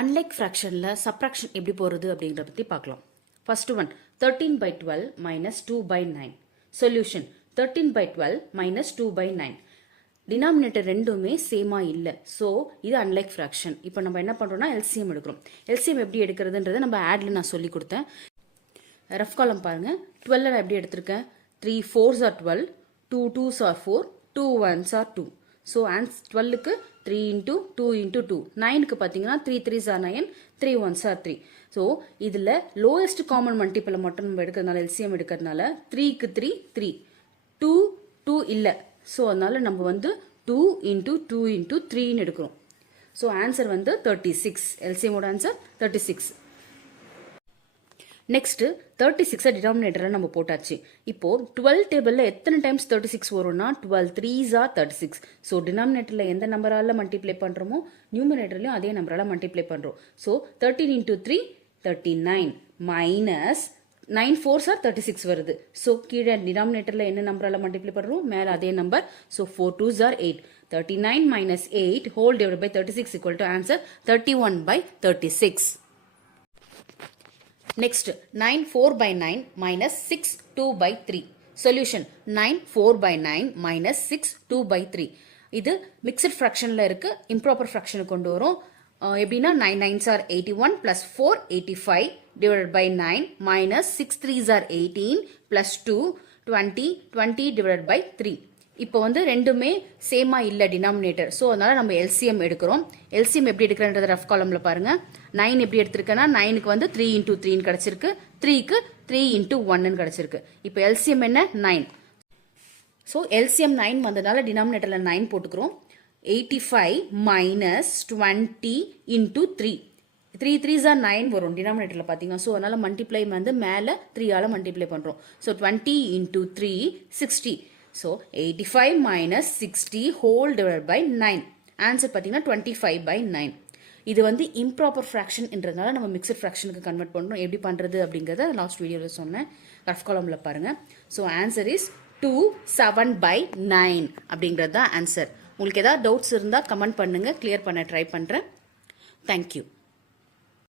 Unlike ஃப்ராக்ஷனில் subtraction எப்படி போகிறது அப்படிங்கிறத பற்றி பார்க்கலாம். First one 13/12 minus 2/9. Solution 13/12 minus 2/9. Denominator ரெண்டுமே சேமா இல்லை. ஸோ இது அன்லைக் ஃப்ராக்ஷன். இப்போ நம்ம என்ன பண்ணுறோம்னா எல்சிஎம் எடுக்கிறோம். எல்சிஎம் எப்படி எடுக்கிறதுன்றதை நம்ம ஆட்ல நான் சொல்லி கொடுத்தேன். ரஃப் காலம் பாருங்க. 12 நான் எப்படி எடுத்திருக்கேன்? 3 4s are 12, 2 2s are 4, 2 1s are 2. So ஆன்ஸ் 12க்கு 3 into 2 into 2. 9க்கு பார்த்தீங்கன்னா 3 3s are 9, 3 1s are 3. ஸோ இதில் லோயஸ்ட் காமன் மல்டிப்பிளை மட்டும் நம்ம எடுக்கிறதுனால எல்சிஎம் எடுக்கிறதுனால 3க்கு 3 3, 2 2 இல்லை. ஸோ அதனால நம்ம வந்து 2 into 2 into 3ன்னு எடுக்கிறோம். ஸோ ஆன்சர் வந்து 36. எல்சிஎமோட ஆன்சர் 36. நெக்ஸ்ட் 36 டினாமினேட்டரை நம்ம போட்டாச்சு. இப்போ 12 டேபிளில் எத்தனை டைம்ஸ் 36 வரும்னா 12 3s are 36. ஸோ டினாமினேட்டரில் எந்த நம்பரால் மல்டிப்ளை பண்ணுறோமோ நியூமினேட்டர்லையும் அதே நம்பரால் மல்டிப்ளை பண்ணுறோம். So 13 into 3 39 minus 9 4s are 36 வருது. ஸோ கீழே டினாமினேட்டரில் என்ன நம்பரால் மல்டிப்ளை பண்ணுறோம், மேலே அதே number. So 4 2s are 8. 39 minus 8 whole divided by 36 equal to answer 31/36. Next 9 4/9 minus 6 2/3. Solution 9 4/9 minus 6 2/3. இது மிக்சட் ஃப்ராக்ஷனில் இருக்கு. இம்ப்ராப்பர் ஃப்ராக்ஷனுக்கு கொண்டு வரும். எப்படின்னா 9 9s are 81 plus 4 85 divided by 9 minus 6 3s are 18 plus 2 20 20 divided by 3. இப்போ வந்து ரெண்டுமே சேமா இல்லை டினாமினேட்டர். ஸோ அதனால நம்ம எல்சிஎம் எடுக்கிறோம். எல்சிஎம் எப்படி எடுக்கிறன்றது ரஃப் காலம்ல பாருங்க. 9 எப்படி எடுத்திருக்கேன்னா 9க்கு வந்து 3 into 3 கிடைச்சிருக்கு, 3க்கு 3 into 1 கிடைச்சிருக்கு. இப்போ எல்சிஎம் என்ன 9. ஸோ எல்சிஎம் 9 வந்ததால டினாமினேட்டர்ல 9 போட்டுக்கிறோம். 85 minus 20 into 3. 3 3s are 9 வரும் டினாமினேட்டர்ல பாத்தீங்கன்னா. ஸோ அதனால மல்டிப்ளை வந்து மேலே 3 ஆல மல்டிப்ளை பண்றோம். So 20 into 3 60. So 85 minus 60 whole divided by 9. Answer பார்த்தீங்கன்னா 25/9. இது வந்து இம்ப்ராப்பர் ஃப்ராக்ஷன் என்றதுனால நம்ம மிக்சட் ஃப்ராக்ஷனுக்கு கன்வெர்ட் பண்ணுறோம். எப்படி பண்ணுறது அப்படிங்கிறத லாஸ்ட் வீடியோவில் சொன்னேன். ரஃப் காலமில் பாருங்க. ஸோ ஆன்சர் இஸ் 27/9 அப்படிங்கிறது தான் ஆன்சர். உங்களுக்கு ஏதாவது டவுட்ஸ் இருந்தால் கமெண்ட் பண்ணுங்க, கிளியர் பண்ண ட்ரை பண்ணுறேன். தேங்க்யூ.